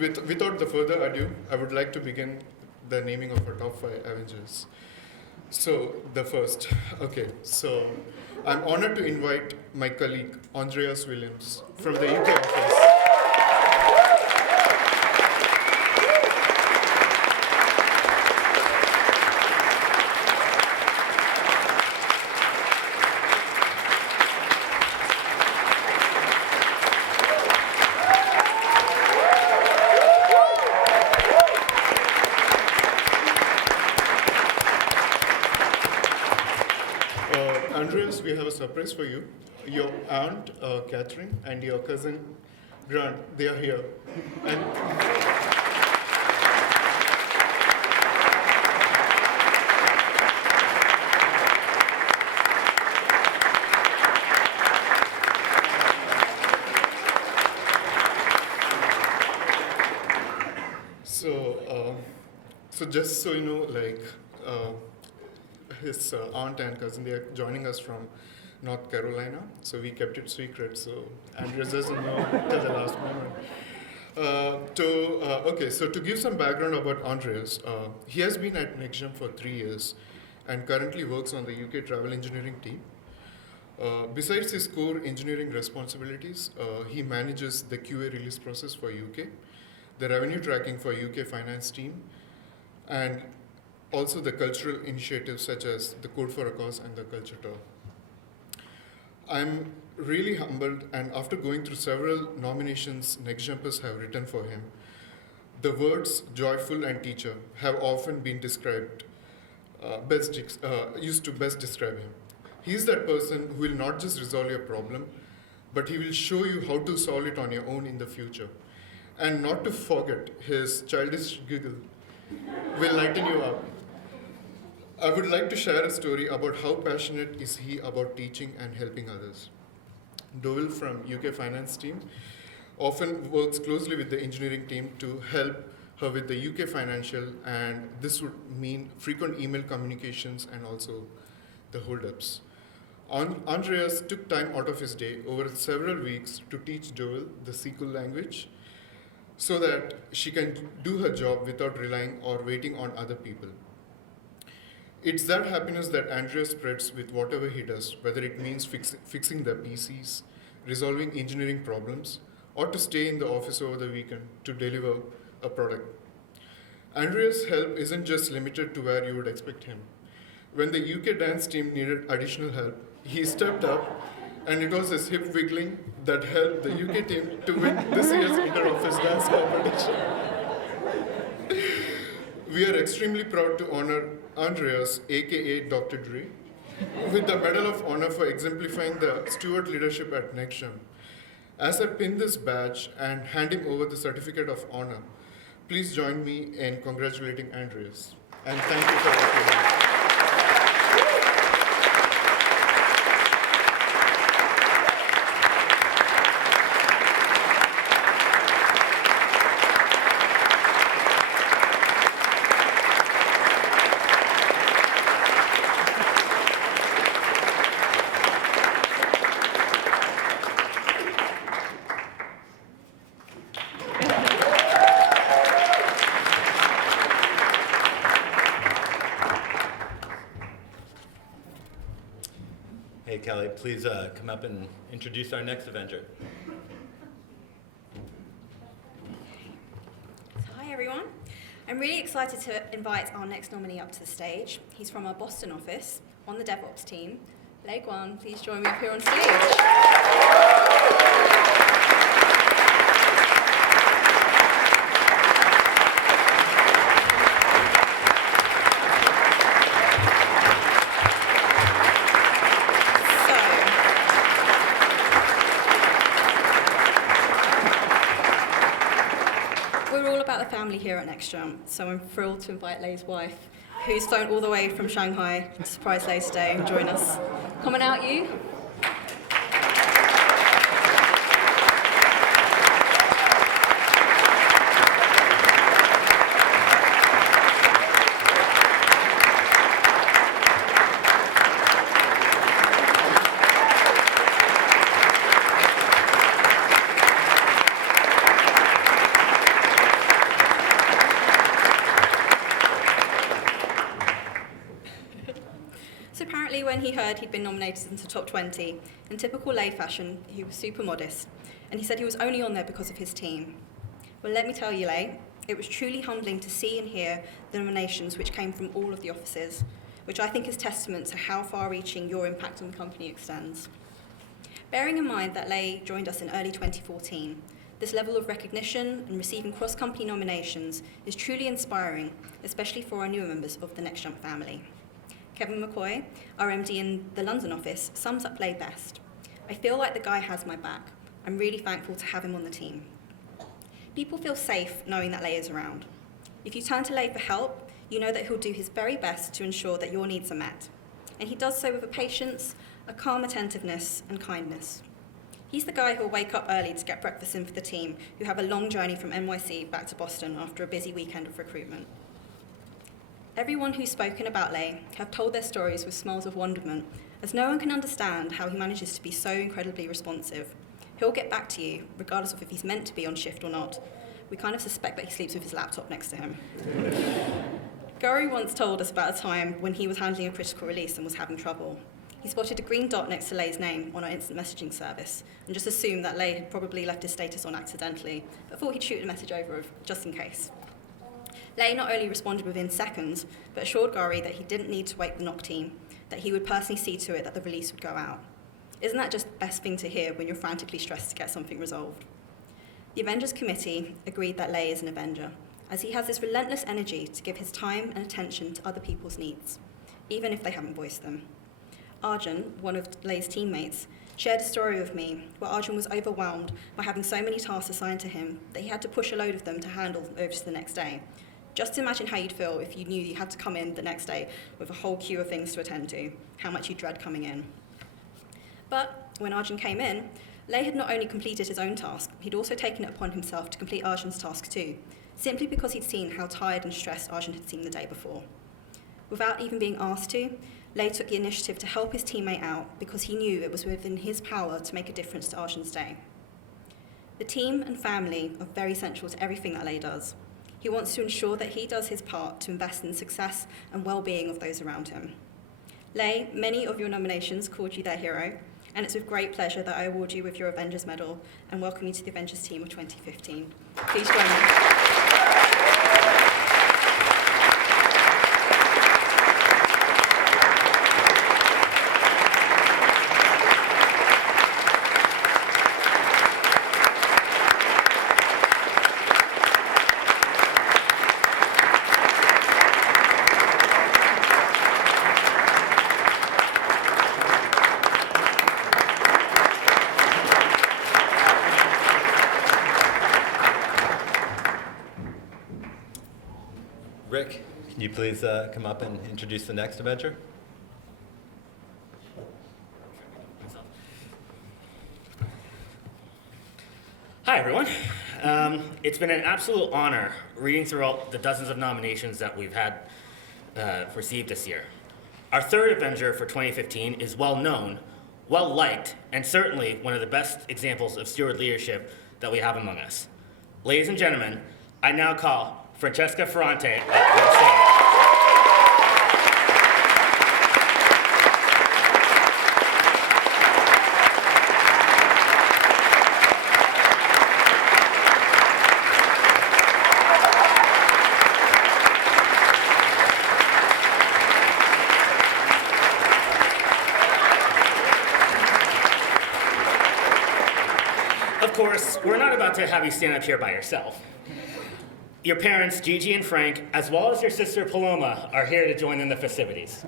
Without the further ado, I would like to begin the naming of our top five Avengers. So, the first. Okay, so I'm honored to invite my colleague, Andreas Williams, from the UK office. Andreas, we have a surprise for you. Your aunt, Catherine, and your cousin, Grant, they are here. And so just so you know, his aunt and cousin, they are joining us from North Carolina. So we kept it secret. So Andreas doesn't know till the last moment. So to give some background about Andreas, he has been at NextGem for 3 years and currently works on the UK travel engineering team. Besides his core engineering responsibilities, he manages the QA release process for UK, the revenue tracking for UK finance team, and also the cultural initiatives such as the Code for a Cause and the Culture Tour. I'm really humbled, and after going through several nominations NextJumpers have written for him, the words joyful and teacher have often been described, used to best describe him. He's that person who will not just resolve your problem, but he will show you how to solve it on your own in the future. And not to forget, his childish giggle will lighten you up. I would like to share a story about how passionate is he about teaching and helping others. Dovil from UK finance team often works closely with the engineering team to help her with the UK financial, and this would mean frequent email communications and also the holdups. Andreas took time out of his day over several weeks to teach Dovil the SQL language so that she can do her job without relying or waiting on other people. It's that happiness that Andreas spreads with whatever he does, whether it means fixing the PCs, resolving engineering problems, or to stay in the office over the weekend to deliver a product. Andreas' help isn't just limited to where you would expect him. When the UK dance team needed additional help, he stepped up, and it was his hip wiggling that helped the UK team to win this year's inter-office dance competition. We are extremely proud to honor Andreas, aka Dr. Dre, with the Medal of Honor for exemplifying the steward-leadership at NextGem. As I pin this badge and hand him over the certificate of honor, please join me in congratulating Andreas. And thank you for everything. Hey, Kelly, please come up and introduce our next Avenger. Hi, everyone. I'm really excited to invite our next nominee up to the stage. He's from our Boston office on the DevOps team. Lei Guan, please join me up here on stage. We're all about the family here at NextGem, so I'm thrilled to invite Lei's wife, who's flown all the way from Shanghai to surprise Lei today and join us. Coming out, you? he heard he'd been nominated into top 20, in typical Lay fashion, he was super modest, and he said he was only on there because of his team. Well, let me tell you, Lay, it was truly humbling to see and hear the nominations which came from all of the offices, which I think is testament to how far-reaching your impact on the company extends. Bearing in mind that Lay joined us in early 2014, this level of recognition and receiving cross-company nominations is truly inspiring, especially for our newer members of the Next Jump family. Kevin McCoy, our MD in the London office, sums up Lay best. I feel like the guy has my back. I'm really thankful to have him on the team. People feel safe knowing that Lay is around. If you turn to Lay for help, you know that he'll do his very best to ensure that your needs are met. And he does so with a patience, a calm attentiveness, and kindness. He's the guy who'll wake up early to get breakfast in for the team, who have a long journey from NYC back to Boston after a busy weekend of recruitment. Everyone who's spoken about Lay have told their stories with smiles of wonderment, as no one can understand how he manages to be so incredibly responsive. He'll get back to you, regardless of if he's meant to be on shift or not. We kind of suspect that he sleeps with his laptop next to him. Gary once told us about a time when he was handling a critical release and was having trouble. He spotted a green dot next to Lay's name on our instant messaging service and just assumed that Lay had probably left his status on accidentally, but thought he'd shoot a message over just in case. Lay not only responded within seconds, but assured Gary that he didn't need to wake the NOC team, that he would personally see to it that the release would go out. Isn't that just the best thing to hear when you're frantically stressed to get something resolved? The Avengers Committee agreed that Lay is an Avenger, as he has this relentless energy to give his time and attention to other people's needs, even if they haven't voiced them. Arjun, one of Lay's teammates, shared a story with me where Arjun was overwhelmed by having so many tasks assigned to him that he had to push a load of them to handle over to the next day. Just imagine how you'd feel if you knew you had to come in the next day with a whole queue of things to attend to, how much you'd dread coming in. But when Arjun came in, Lay had not only completed his own task, he'd also taken it upon himself to complete Arjun's task too, simply because he'd seen how tired and stressed Arjun had seemed the day before. Without even being asked to, Lay took the initiative to help his teammate out because he knew it was within his power to make a difference to Arjun's day. The team and family are very central to everything that Lay does. He wants to ensure that he does his part to invest in the success and well-being of those around him. Lay, many of your nominations called you their hero, and it's with great pleasure that I award you with your Avengers Medal and welcome you to the Avengers team of 2015. Please join me. Rick, can you please come up and introduce the next Avenger? Hi, everyone. It's been an absolute honor reading through all the dozens of nominations that we've had received this year. Our third Avenger for 2015 is well-known, well-liked, and certainly one of the best examples of steward leadership that we have among us. Ladies and gentlemen, I now call Francesca Ferrante up to the stage. Of course, we're not about to have you stand up here by yourself. Your parents, Gigi and Frank, as well as your sister Paloma, are here to join in the festivities.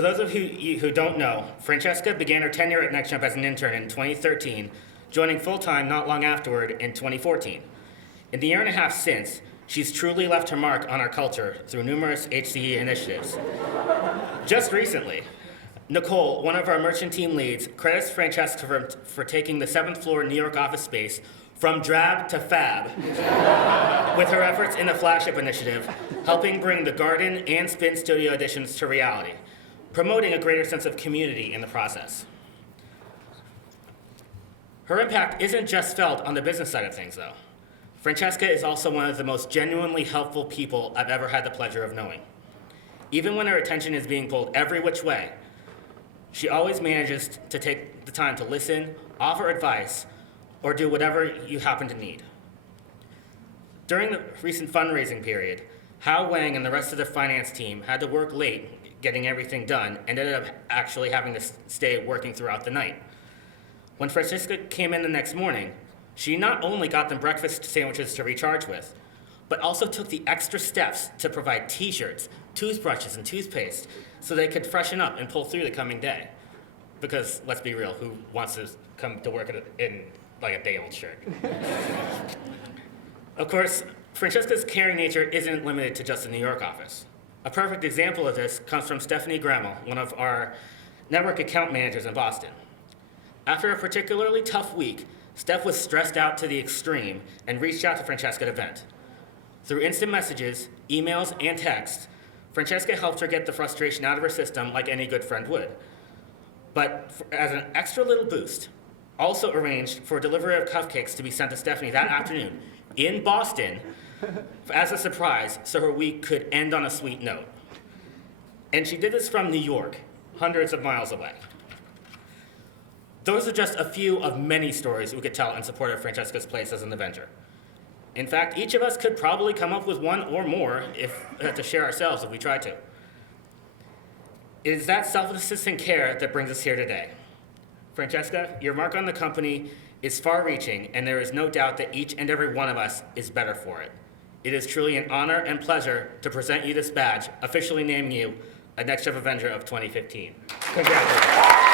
For those of you who don't know, Francesca began her tenure at Next Jump as an intern in 2013, joining full-time not long afterward in 2014. In the year and a half since, she's truly left her mark on our culture through numerous HCE initiatives. Just recently, Nicole, one of our merchant team leads, credits Francesca for taking the 7th floor New York office space from drab to fab with her efforts in the Flagship Initiative, helping bring the garden and spin studio additions to reality, promoting a greater sense of community in the process. Her impact isn't just felt on the business side of things, though. Francesca is also one of the most genuinely helpful people I've ever had the pleasure of knowing. Even when her attention is being pulled every which way, she always manages to take the time to listen, offer advice, or do whatever you happen to need. During the recent fundraising period, Hao Wang and the rest of the finance team had to work late getting everything done and ended up actually having to stay working throughout the night. When Francesca came in the next morning, she not only got them breakfast sandwiches to recharge with, but also took the extra steps to provide t-shirts, toothbrushes, and toothpaste so they could freshen up and pull through the coming day. Because, let's be real, who wants to come to work in like a day-old shirt? Of course, Francesca's caring nature isn't limited to just the New York office. A perfect example of this comes from Stephanie Grammel, one of our network account managers in Boston. After a particularly tough week, Steph was stressed out to the extreme and reached out to Francesca to vent. Through instant messages, emails, and texts, Francesca helped her get the frustration out of her system like any good friend would. But as an extra little boost, also arranged for a delivery of cupcakes to be sent to Stephanie that afternoon in Boston as a surprise so her week could end on a sweet note. And she did this from New York, hundreds of miles away. Those are just a few of many stories we could tell in support of Francesca's place as an Avenger. In fact, each of us could probably come up with one or more to share ourselves if we tried to. It is that self-assistant care that brings us here today. Francesca, your mark on the company is far-reaching, and there is no doubt that each and every one of us is better for it. It is truly an honor and pleasure to present you this badge, officially naming you a Next Step Avenger of 2015. Congratulations.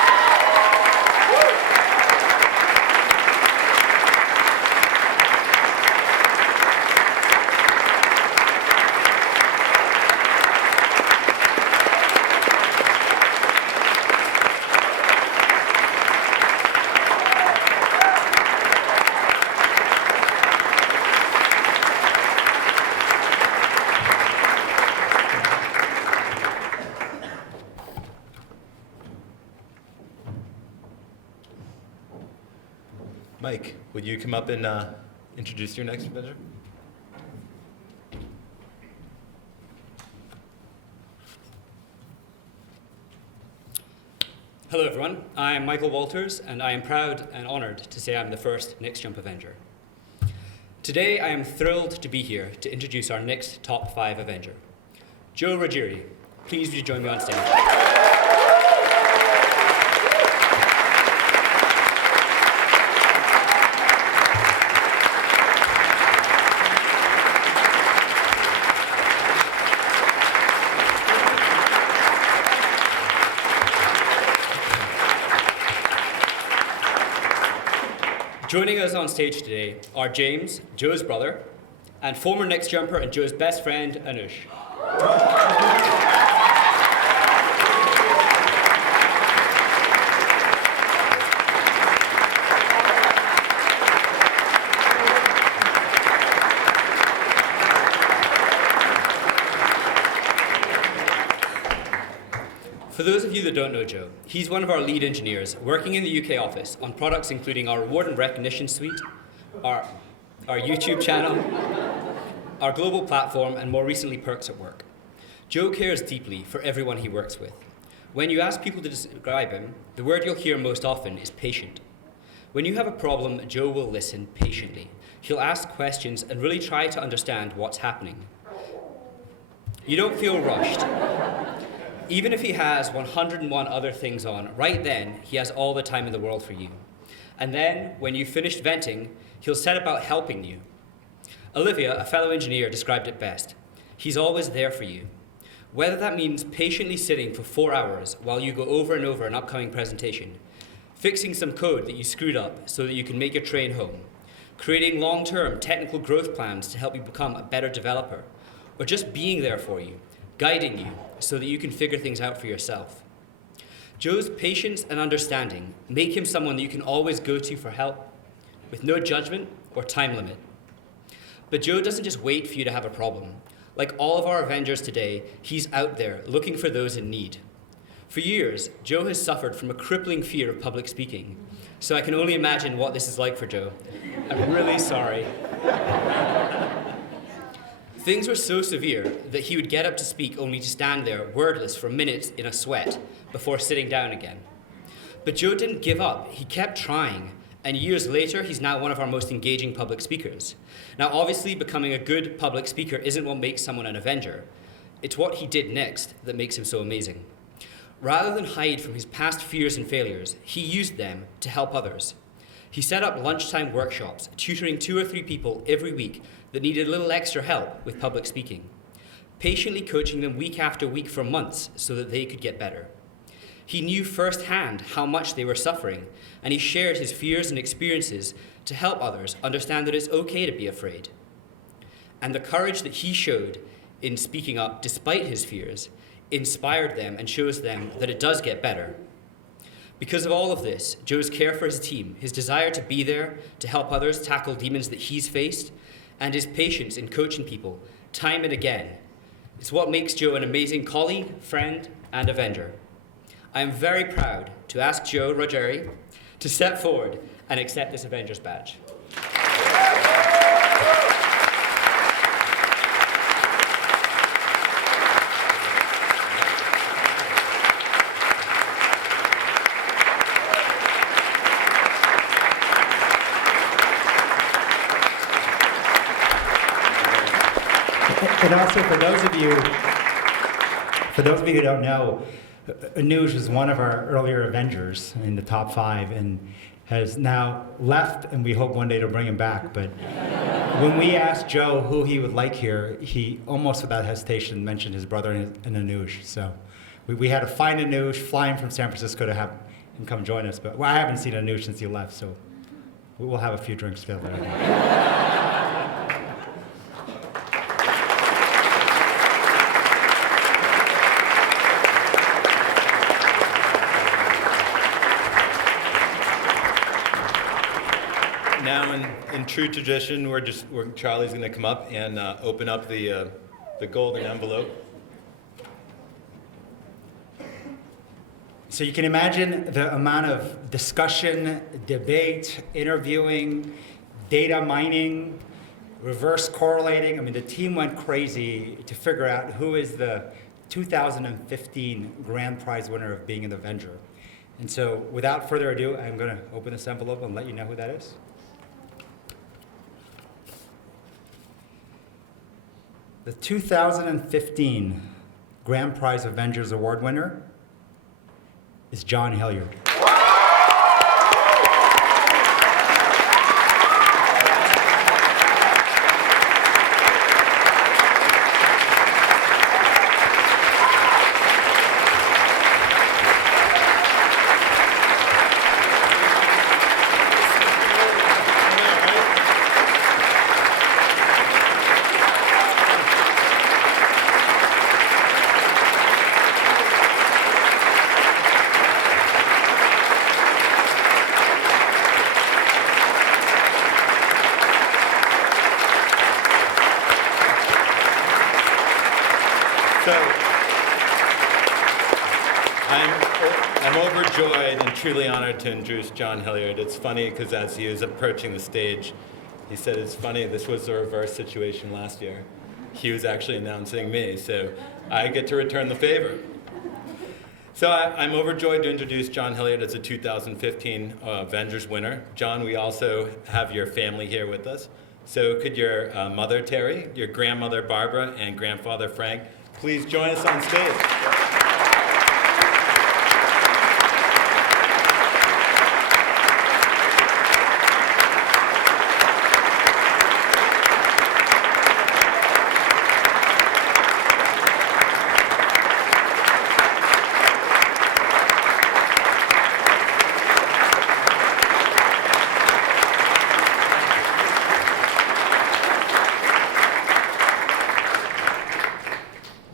Mike, would you come up and introduce your next Avenger? Hello everyone, I'm Michael Walters and I am proud and honoured to say I'm the first Next Jump Avenger. Today I am thrilled to be here to introduce our next top 5 Avenger. Joe Ruggieri, please would you join me on stage? Joining us on stage today are James, Joe's brother, and former Next Jumper and Joe's best friend, Anush. For those of you that don't know Joe, he's one of our lead engineers working in the UK office on products including our reward and recognition suite, our YouTube channel, our global platform, and more recently Perks at Work. Joe cares deeply for everyone he works with. When you ask people to describe him, the word you'll hear most often is patient. When you have a problem, Joe will listen patiently. He'll ask questions and really try to understand what's happening. You don't feel rushed. Even if he has 101 other things on, right then, he has all the time in the world for you. And then, when you've finished venting, he'll set about helping you. Olivia, a fellow engineer, described it best. He's always there for you. Whether that means patiently sitting for 4 hours while you go over and over an upcoming presentation, fixing some code that you screwed up so that you can make your train home, creating long-term technical growth plans to help you become a better developer, or just being there for you, guiding you so that you can figure things out for yourself. Joe's patience and understanding make him someone that you can always go to for help, with no judgment or time limit. But Joe doesn't just wait for you to have a problem. Like all of our Avengers today, he's out there looking for those in need. For years, Joe has suffered from a crippling fear of public speaking, so I can only imagine what this is like for Joe. I'm really sorry. Things were so severe that he would get up to speak only to stand there wordless for minutes in a sweat before sitting down again. But Joe didn't give up. He kept trying, and years later, he's now one of our most engaging public speakers. Now, obviously, becoming a good public speaker isn't what makes someone an Avenger. It's what he did next that makes him so amazing. Rather than hide from his past fears and failures, he used them to help others. He set up lunchtime workshops, tutoring 2 or 3 people every week that needed a little extra help with public speaking, patiently coaching them week after week for months so that they could get better. He knew firsthand how much they were suffering, and he shared his fears and experiences to help others understand that it's okay to be afraid. And the courage that he showed in speaking up despite his fears inspired them and shows them that it does get better. Because of all of this, Joe's care for his team, his desire to be there to help others tackle demons that he's faced, and his patience in coaching people time and again, it's what makes Joe an amazing colleague, friend, and Avenger. I am very proud to ask Joe Rogeri to step forward and accept this Avengers badge. And also, for those of you who don't know, Anuj was one of our earlier Avengers in the top 5 and has now left, and we hope one day to bring him back. But when we asked Joe who he would like here, he almost without hesitation mentioned his brother and Anuj. So we had to find Anuj, fly him from San Francisco to have him come join us. But I haven't seen Anuj since he left, so we'll have a few drinks together. Now, in true tradition, Charlie's going to come up and open up the golden envelope. So you can imagine the amount of discussion, debate, interviewing, data mining, reverse correlating. I mean, the team went crazy to figure out who is the 2015 grand prize winner of being an Avenger. And so without further ado, I'm going to open this envelope and let you know who that is. The 2015 Grand Prize Avengers Award winner is John Hilliard. I'm overjoyed and truly honored to introduce John Hilliard. It's funny because as he was approaching the stage, he said, it's funny, this was a reverse situation last year. He was actually announcing me, so I get to return the favor. So I'm overjoyed to introduce John Hilliard as a 2015 Avengers winner. John, we also have your family here with us. So could your mother, Terry, your grandmother, Barbara, and grandfather, Frank, please join us on stage.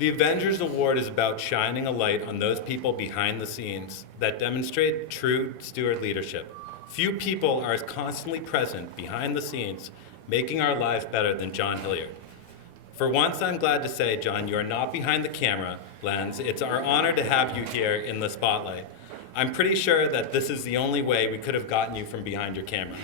The Avengers Award is about shining a light on those people behind the scenes that demonstrate true steward leadership. Few people are as constantly present behind the scenes, making our lives better than John Hilliard. For once, I'm glad to say, John, you are not behind the camera lens. It's our honor to have you here in the spotlight. I'm pretty sure that this is the only way we could have gotten you from behind your camera.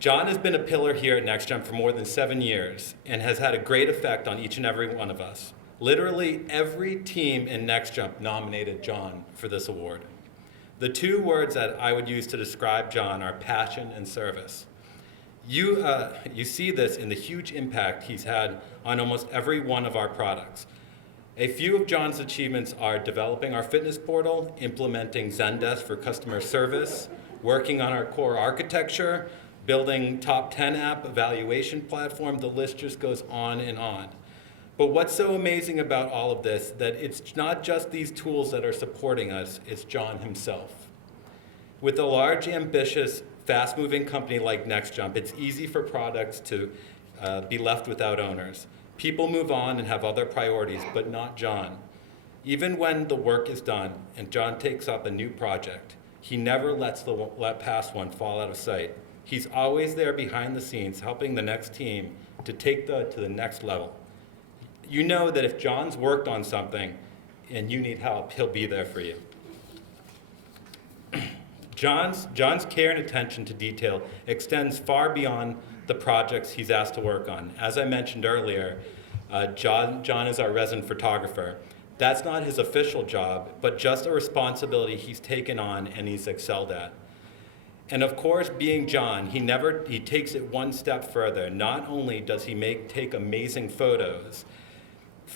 John has been a pillar here at NextJump for more than 7 years and has had a great effect on each and every one of us. Literally every team in NextJump nominated John for this award. The 2 words that I would use to describe John are passion and service. You see this in the huge impact he's had on almost every one of our products. A few of John's achievements are developing our fitness portal, implementing Zendesk for customer service, working on our core architecture, building top 10 app evaluation platform. The list just goes on and on. But what's so amazing about all of this, that it's not just these tools that are supporting us, it's John himself. With a large, ambitious, fast-moving company like NextJump, it's easy for products to be left without owners. People move on and have other priorities, but not John. Even when the work is done and John takes up a new project, he never lets the past one fall out of sight. He's always there behind the scenes, helping the next team to take to the next level. You know that if John's worked on something and you need help, he'll be there for you. John's care and attention to detail extends far beyond the projects he's asked to work on. As I mentioned earlier, John is our resident photographer. That's not his official job, but just a responsibility he's taken on and he's excelled at. And of course, being John, he takes it one step further. Not only does he take amazing photos,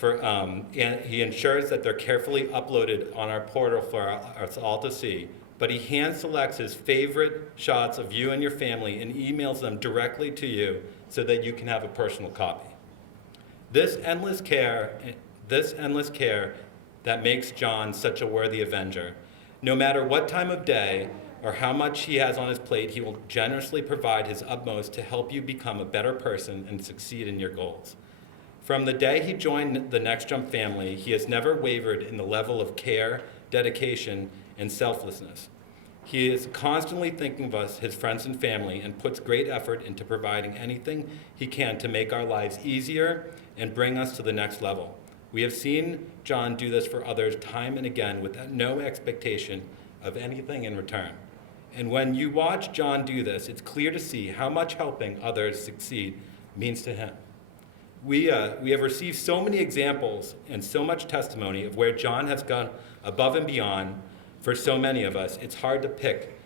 and he ensures that they're carefully uploaded on our portal for us all to see, but he hand selects his favorite shots of you and your family and emails them directly to you so that you can have a personal copy. This endless care that makes John such a worthy Avenger. No matter what time of day or how much he has on his plate, he will generously provide his utmost to help you become a better person and succeed in your goals. From the day he joined the NextJump family, he has never wavered in the level of care, dedication, and selflessness. He is constantly thinking of us, his friends and family, and puts great effort into providing anything he can to make our lives easier and bring us to the next level. We have seen John do this for others time and again with no expectation of anything in return. And when you watch John do this, it's clear to see how much helping others succeed means to him. We have received so many examples and so much testimony of where John has gone above and beyond for so many of us. It's hard to pick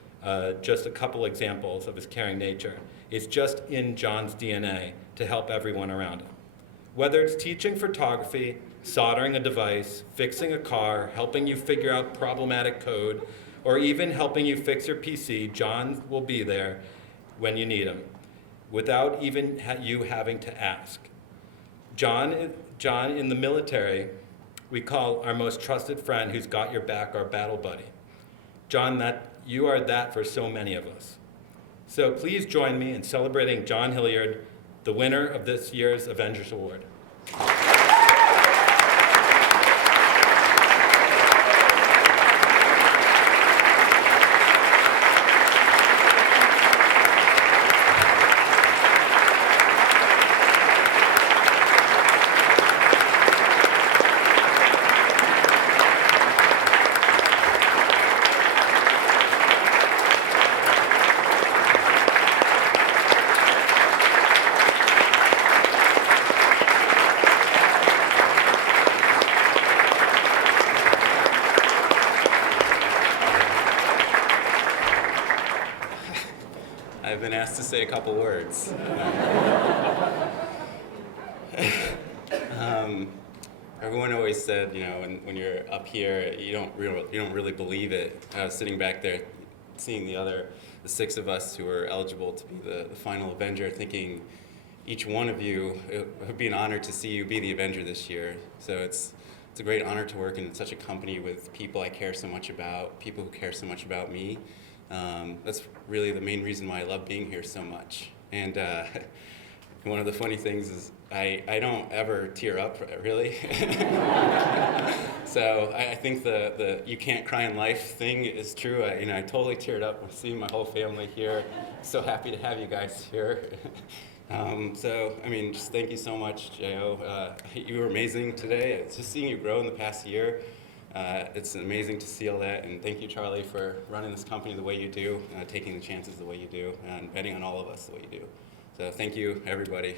just a couple examples of his caring nature. It's just in John's DNA to help everyone around him. Whether it's teaching photography, soldering a device, fixing a car, helping you figure out problematic code, or even helping you fix your PC, John will be there when you need him, without even you having to ask. John in the military, we call our most trusted friend who's got your back, our battle buddy. John, you are that for so many of us. So please join me in celebrating John Hilliard, the winner of this year's Avengers Award. I've been asked to say a couple words. Everyone always said, when you're up here, you don't really believe it. I was sitting back there, seeing the 6 of us who were eligible to be the final Avenger, thinking each one of you, it would be an honor to see you be the Avenger this year. So it's a great honor to work in such a company with people I care so much about, people who care so much about me. That's really the main reason why I love being here so much. And And one of the funny things is I don't ever tear up, really. So I think the you can't cry in life thing is true. I totally teared up when seeing my whole family here. So happy to have you guys here. So, just thank you so much, Jo. You were amazing today. It's just seeing you grow in the past year. It's amazing to see all that, and thank you, Charlie, for running this company the way you do, taking the chances the way you do, and betting on all of us the way you do. So thank you, everybody.